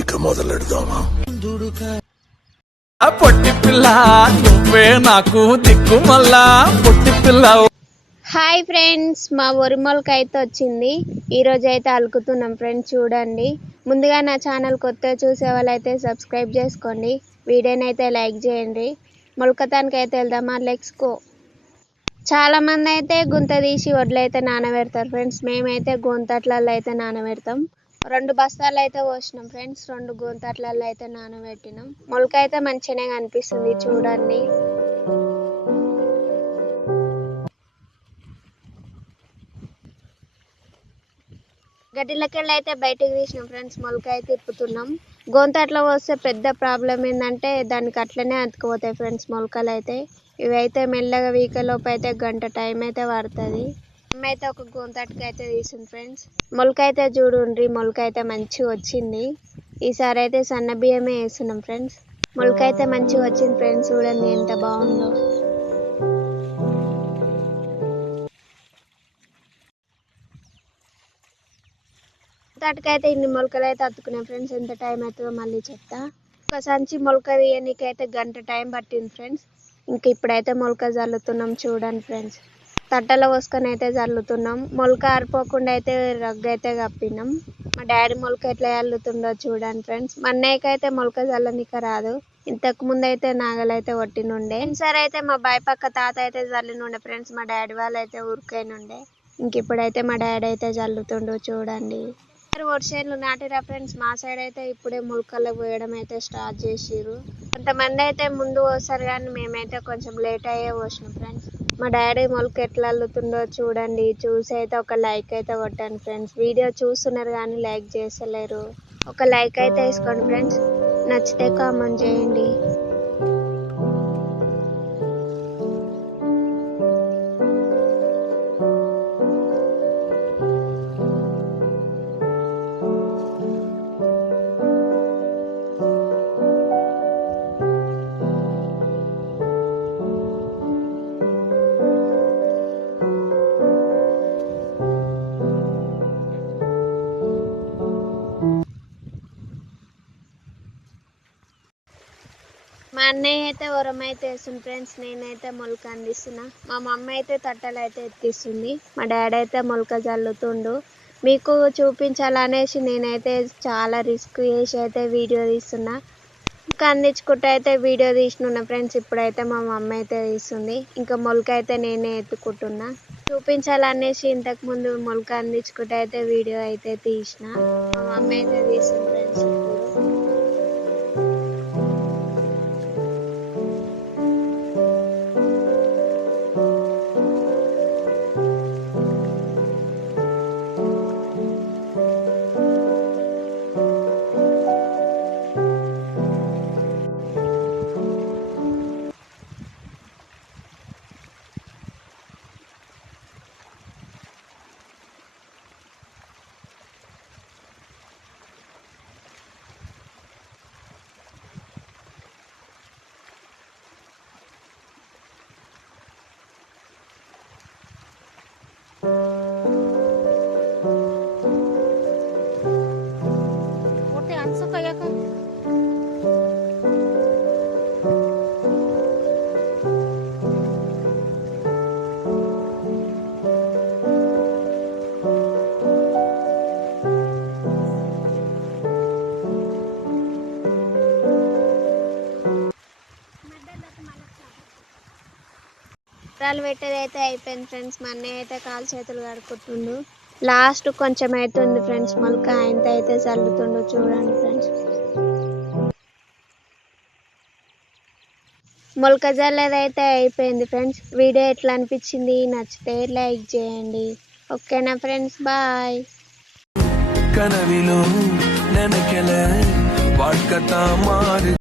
ఇక మొదలెడదామా? పొట్టి పిల్ల నువ్వే నాకు దిక్కు మళ్ళా పొట్టి పిల్ల. హాయ్ ఫ్రెండ్స్, మా వరి మొలక అయితే వచ్చింది. ఈరోజు అయితే అలుకుతున్నాం ఫ్రెండ్స్, చూడండి. ముందుగా నా ఛానల్ కొత్త చూసే వాళ్ళైతే సబ్స్క్రైబ్ చేసుకోండి, వీడియోని అయితే లైక్ చేయండి. మొలకతానికి అయితే వెళ్దామా, లెట్స్ గో. చాలా మంది అయితే గుంత తీసి వడ్లయితే నానబెడతారు ఫ్రెండ్స్. మేమైతే గొంతట్లలో అయితే నానబెడతాం. 2 బస్తాలు అయితే పోసినాం ఫ్రెండ్స్, 2 గొంతట్లలో అయితే నానబెట్టినాం. మొలక అయితే మంచిగానే కనిపిస్తుంది, చూడండి. గడ్డిలకెళ్ళి అయితే బయటకు తీసినాం ఫ్రెండ్స్, మొలక అయితే తిప్పుతున్నాం. గొంతట్లో వస్తే పెద్ద ప్రాబ్లం ఏంటంటే దానికి అట్లనే అతుకుపోతాయి ఫ్రెండ్స్ మొలకలు అయితే. ఇవైతే మెల్లగా వీకలోపు అయితే గంట టైం అయితే పడుతుంది. అమ్మ అయితే ఒక గొంతట్టుకు అయితే తీసింది ఫ్రెండ్స్. మొలక అయితే చూడండి, మొలక అయితే మంచిగా వచ్చింది. ఈసారి అయితే సన్న బియ్యమే వేస్తున్నాం ఫ్రెండ్స్. మొలక అయితే మంచిగా వచ్చింది ఫ్రెండ్స్, చూడండి ఎంత బాగుందో. అయితే ఇన్ని మొలకలు అయితే అత్తుకున్నాయి ఫ్రెండ్స్. ఎంత టైం అవుతుందో మళ్ళీ చెప్తా. ఒక సంచి మొలక తీయనీకైతే గంట టైం పట్టింది ఫ్రెండ్స్. ఇంక ఇప్పుడైతే మొలక జల్లుతున్నాం, చూడండి ఫ్రెండ్స్. తట్టలో పోసుకొని అయితే జల్లుతున్నాం. మొలక ఆరిపోకుండా అయితే రగ్గు అయితే కప్పినాం. మా డాడీ మొలక ఎట్లా జల్లుతుండో చూడండి ఫ్రెండ్స్. మా అన్నయ్యకి అయితే మొలక జల్లనిక రాదు. ఇంతకు ముందు అయితే నాగలైతే కొట్టినుండే. సరే అయితే మా బాయ్ పక్క తాత అయితే జల్లినుండే ఫ్రెండ్స్. మా డాడీ వాళ్ళు అయితే ఉరికైనుండే. ఇంక ఇప్పుడైతే మా డాడీ అయితే జల్లుతుండో చూడండి. వరిసేనులు నాటిరా ఫ్రెండ్స్. మా సైడ్ అయితే ఇప్పుడే మొలకలు పోయడం అయితే స్టార్ట్ చేసిర్రు. కొంతమంది అయితే ముందు పోస్తారు కానీ మేమైతే కొంచెం లేట్ అయ్యే పోసినాం ఫ్రెండ్స్. మా డాడీ మొలక ఎట్లా అల్లుతుండో చూడండి. చూసి అయితే ఒక లైక్ అయితే కొట్టండి ఫ్రెండ్స్. వీడియో చూస్తున్నారు కానీ లైక్ చేస్తలేరు. ఒక లైక్ అయితే వేసుకోండి ఫ్రెండ్స్. నచ్చితే కామెంట్ చేయండి. మా అన్నయ్య అయితే ఉరం అయితే వేస్తుంది ఫ్రెండ్స్. నేనైతే మొలక అందిస్తున్నా. మా మమ్మీ అయితే తట్టలు అయితే ఎత్తిస్తుంది. మా డాడీ అయితే మొలక జల్లుతుండు. మీకు చూపించాలనేసి నేనైతే చాలా రిస్క్ చేసి అయితే వీడియో తీస్తున్నా. ఇంకా అందించుకుంటూ అయితే వీడియో తీసినున్నా ఫ్రెండ్స్. ఇప్పుడైతే మా మమ్మీ అయితే తీస్తుంది. ఇంకా మొలక అయితే నేనే ఎత్తుకుంటున్నా. చూపించాలనేసి ఇంతకు ముందు మొలక అందించుకుంటూ అయితే వీడియో అయితే తీసిన. మా మమ్మీ అయితే తీస్తుంది ఫ్రెండ్స్. పత్రాలు పెట్టేది అయితే అయిపోయింది ఫ్రెండ్స్. మా అన్నయ్య అయితే కాలు చేతులు కడుక్కుంటుండు. లాస్ట్ కొంచెం అవుతుంది ఫ్రెండ్స్ మొలక. ఆయనతో అయితే చల్లుతుండు, చూడండి ఫ్రెండ్స్. మొలక జల్లేది అయితే అయిపోయింది ఫ్రెండ్స్. వీడియో ఎట్లా అనిపించింది, నచ్చితే లైక్ చేయండి. ఓకేనా ఫ్రెండ్స్, బాయ్.